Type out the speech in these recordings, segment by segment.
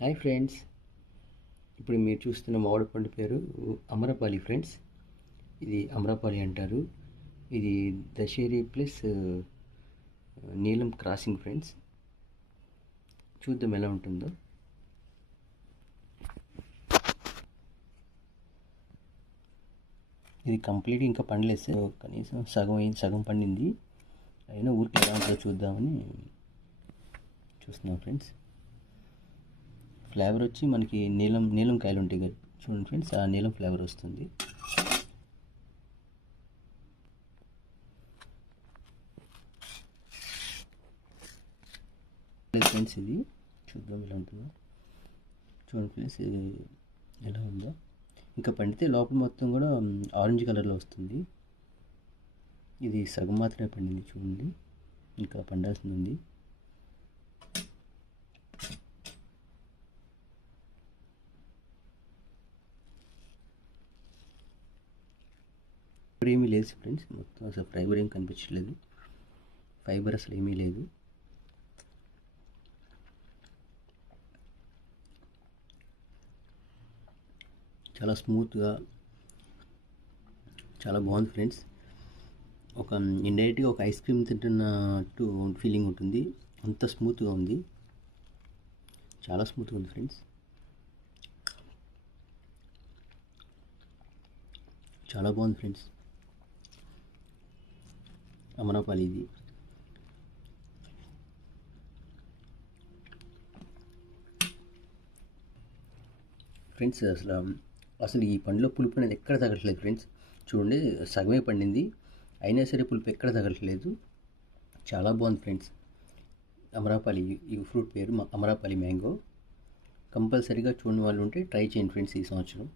Hi friends, ఇప్పుడు మీరు చూస్తున్న మామిడి పండు పేరు అమరపాలి ఫ్రెండ్స్. ఇది అమరపాలి అంటారు. ఇది దశేరి ప్లస్ నీలం క్రాసింగ్ ఫ్రెండ్స్. చూద్దాం ఎలా ఉంటుందో. ఇది కంప్లీట్ ఇంకా పండలేదు సార్, కనీసం సగం పండింది. అయినా ఊరికి ఎలా ఉంటుందో చూద్దామని చూస్తున్నాం ఫ్రెండ్స్. ఫ్లేవర్ వచ్చి మనకి నీలం కాయలు ఉంటాయి కదా, చూడండి ఫ్రెండ్స్, ఆ నీలం ఫ్లేవర్ వస్తుంది. ఫ్రెండ్స్ ఇది చూద్దాం ఎలా ఉంటుందో. చూడండి ఫ్రెండ్స్, ఇది ఎలా ఉందో. ఇంకా పండితే లోపల మొత్తం కూడా ఆరెంజ్ కలర్లో వస్తుంది. ఇది సగం మాత్రమే పండింది, చూడండి, ఇంకా పండాల్సింది ఉంది. ఫైబర్ ఏమీ లేదు ఫ్రెండ్స్, మొత్తం అసలు ఫైబర్ ఏం కనిపించట్లేదు. ఫైబర్ అసలు ఏమీ లేదు. చాలా స్మూత్గా, చాలా బాగుంది ఫ్రెండ్స్. ఒక ఇండైరెక్ట్గా ఒక ఐస్ క్రీమ్ తింటున్నట్టు ఫీలింగ్ ఉంటుంది, అంత స్మూత్గా ఉంది. చాలా స్మూత్గా ఉంది ఫ్రెండ్స్, చాలా బాగుంది ఫ్రెండ్స్. అమరపాలి ఇది. ఫ్రెండ్స్ అసలు ఈ పండులో పులుపు అనేది ఎక్కడ తగ్గట్లేదు ఫ్రెండ్స్. చూడండి, సగమే పండింది, అయినా సరే పులుపు ఎక్కడ తగ్గట్లేదు. చాలా బాగుంది ఫ్రెండ్స్. అమరపాలి, ఈ ఫ్రూట్ పేరు అమరపాలి మ్యాంగో. కంపల్సరీగా చూడని వాళ్ళు ఉంటే ట్రై చేయండి ఫ్రెండ్స్ ఈ సంవత్సరం.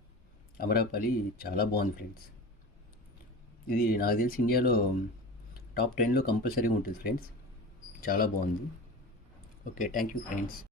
అమరపాలి చాలా బాగుంది ఫ్రెండ్స్. ఇది నాకు తెలిసి ఇండియాలో టాప్ 10లో కంపల్సరీగా ఉంటుంది ఫ్రెండ్స్. చాలా బాగుంది. Okay, thank you friends.